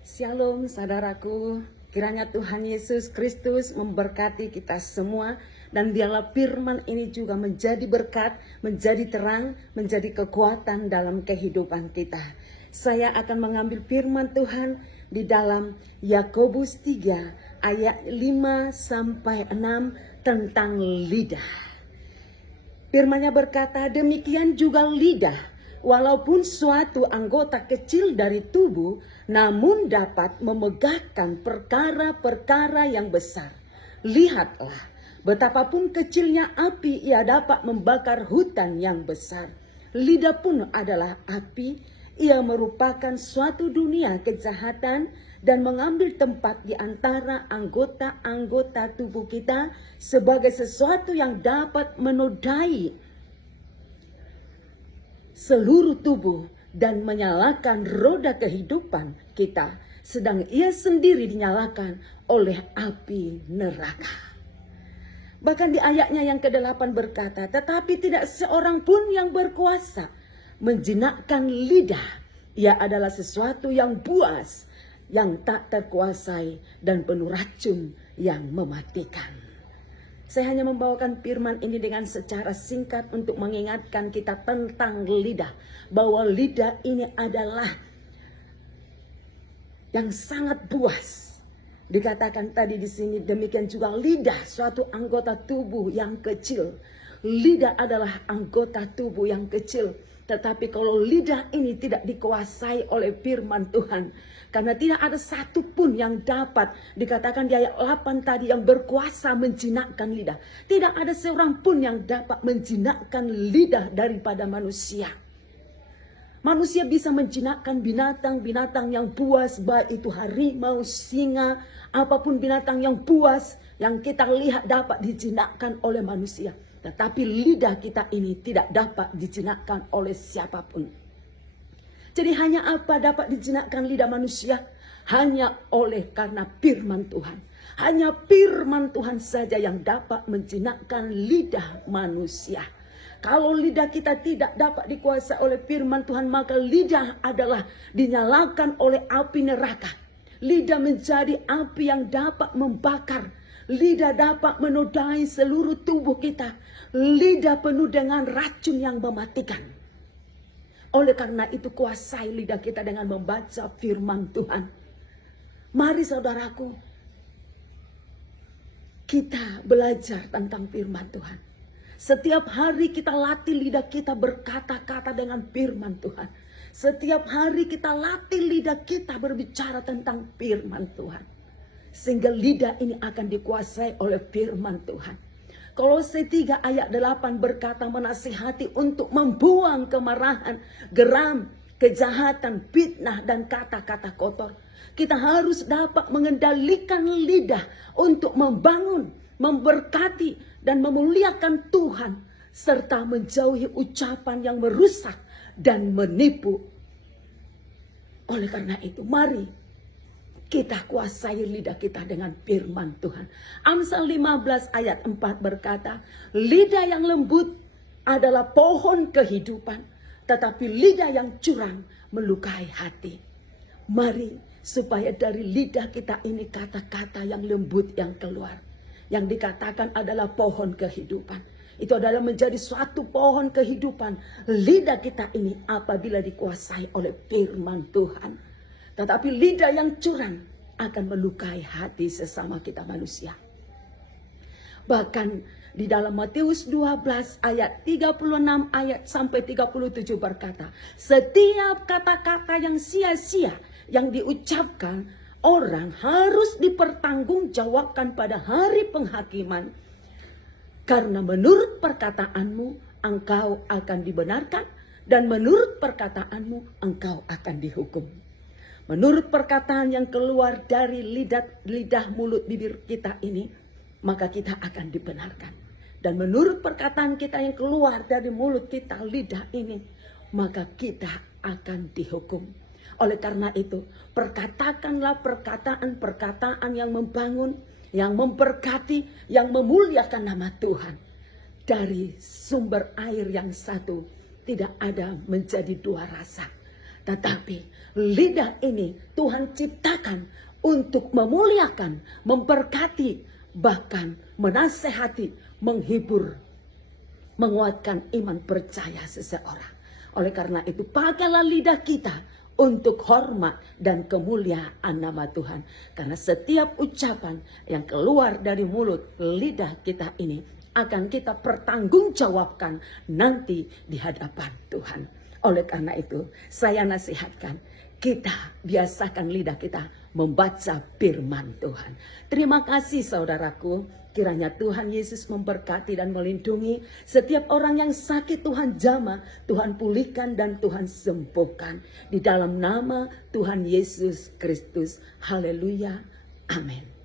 Shalom saudaraku, kiranya Tuhan Yesus Kristus memberkati kita semua. Dan biarlah firman ini juga menjadi berkat, menjadi terang, menjadi kekuatan dalam kehidupan kita. Saya akan mengambil firman Tuhan di dalam Yakobus 3 ayat 5-6 tentang lidah. Firman-Nya berkata, demikian juga lidah, walaupun suatu anggota kecil dari tubuh, namun dapat memegahkan perkara-perkara yang besar. Lihatlah, betapapun kecilnya api, ia dapat membakar hutan yang besar. Lidah pun adalah api, ia merupakan suatu dunia kejahatan dan mengambil tempat di antara anggota-anggota tubuh kita sebagai sesuatu yang dapat menodai seluruh tubuh dan menyalakan roda kehidupan kita, sedang ia sendiri dinyalakan oleh api neraka. Bahkan di ayatnya yang ke-8 berkata, tetapi tidak seorang pun yang berkuasa menjinakkan lidah. Ia adalah sesuatu yang buas, yang tak terkuasai dan penuh racun yang mematikan. Saya hanya membawakan firman ini dengan secara singkat untuk mengingatkan kita tentang lidah. Bahwa lidah ini adalah yang sangat buas. Dikatakan tadi di sini, demikian juga lidah, suatu anggota tubuh yang kecil. Lidah adalah anggota tubuh yang kecil. Tetapi kalau lidah ini tidak dikuasai oleh firman Tuhan, karena tidak ada satupun yang dapat, dikatakan di ayat 8 tadi, yang berkuasa menjinakkan lidah. Tidak ada seorang pun yang dapat menjinakkan lidah daripada manusia. Manusia bisa menjinakkan binatang-binatang yang buas, baik itu harimau, singa, apapun binatang yang buas yang kita lihat dapat dijinakkan oleh manusia. Tetapi lidah kita ini tidak dapat dijinakkan oleh siapapun. Jadi hanya apa dapat dijinakkan lidah manusia? Hanya oleh karena firman Tuhan. Hanya firman Tuhan saja yang dapat menjinakkan lidah manusia. Kalau lidah kita tidak dapat dikuasai oleh firman Tuhan, maka lidah adalah dinyalakan oleh api neraka. Lidah menjadi api yang dapat membakar. Lidah dapat menodai seluruh tubuh kita. Lidah penuh dengan racun yang mematikan. Oleh karena itu kuasai lidah kita dengan membaca firman Tuhan. Mari saudaraku, kita belajar tentang firman Tuhan. Setiap hari kita latih lidah kita berkata-kata dengan firman Tuhan. Setiap hari kita latih lidah kita berbicara tentang firman Tuhan. Sehingga lidah ini akan dikuasai oleh firman Tuhan. Kolose 3 ayat 8 berkata, menasihati untuk membuang kemarahan, geram, kejahatan, fitnah, dan kata-kata kotor. Kita harus dapat mengendalikan lidah untuk membangun, memberkati, dan memuliakan Tuhan. Serta menjauhi ucapan yang merusak dan menipu. Oleh karena itu, mari kita kuasai lidah kita dengan firman Tuhan. Amsal 15 ayat 4 berkata, lidah yang lembut adalah pohon kehidupan, tetapi lidah yang curang melukai hati. Mari supaya dari lidah kita ini kata-kata yang lembut yang keluar. Yang dikatakan adalah pohon kehidupan. Itu adalah menjadi suatu pohon kehidupan. Lidah kita ini apabila dikuasai oleh firman Tuhan. Tetapi lidah yang curang akan melukai hati sesama kita manusia. Bahkan di dalam Matius 12 ayat 36 ayat sampai 37 berkata, setiap kata-kata yang sia-sia yang diucapkan orang harus dipertanggungjawabkan pada hari penghakiman. Karena menurut perkataanmu engkau akan dibenarkan, dan menurut perkataanmu engkau akan dihukum. Menurut perkataan yang keluar dari lidah mulut bibir kita ini, maka kita akan dibenarkan. Dan menurut perkataan kita yang keluar dari mulut kita, lidah ini, maka kita akan dihukum. Oleh karena itu, perkatakanlah perkataan-perkataan yang membangun, yang memberkati, yang memuliakan nama Tuhan. Dari sumber air yang satu, tidak ada menjadi dua rasa. Tetapi lidah ini Tuhan ciptakan untuk memuliakan, memberkati, bahkan menasehati, menghibur, menguatkan iman percaya seseorang. Oleh karena itu, pakailah lidah kita untuk hormat dan kemuliaan nama Tuhan. Karena setiap ucapan yang keluar dari mulut lidah kita ini akan kita pertanggungjawabkan nanti di hadapan Tuhan. Oleh karena itu, saya nasihatkan, kita biasakan lidah kita membaca firman Tuhan. Terima kasih saudaraku. Kiranya Tuhan Yesus memberkati dan melindungi setiap orang yang sakit. Tuhan jamah, Tuhan pulihkan dan Tuhan sembuhkan. Di dalam nama Tuhan Yesus Kristus. Haleluya. Amin.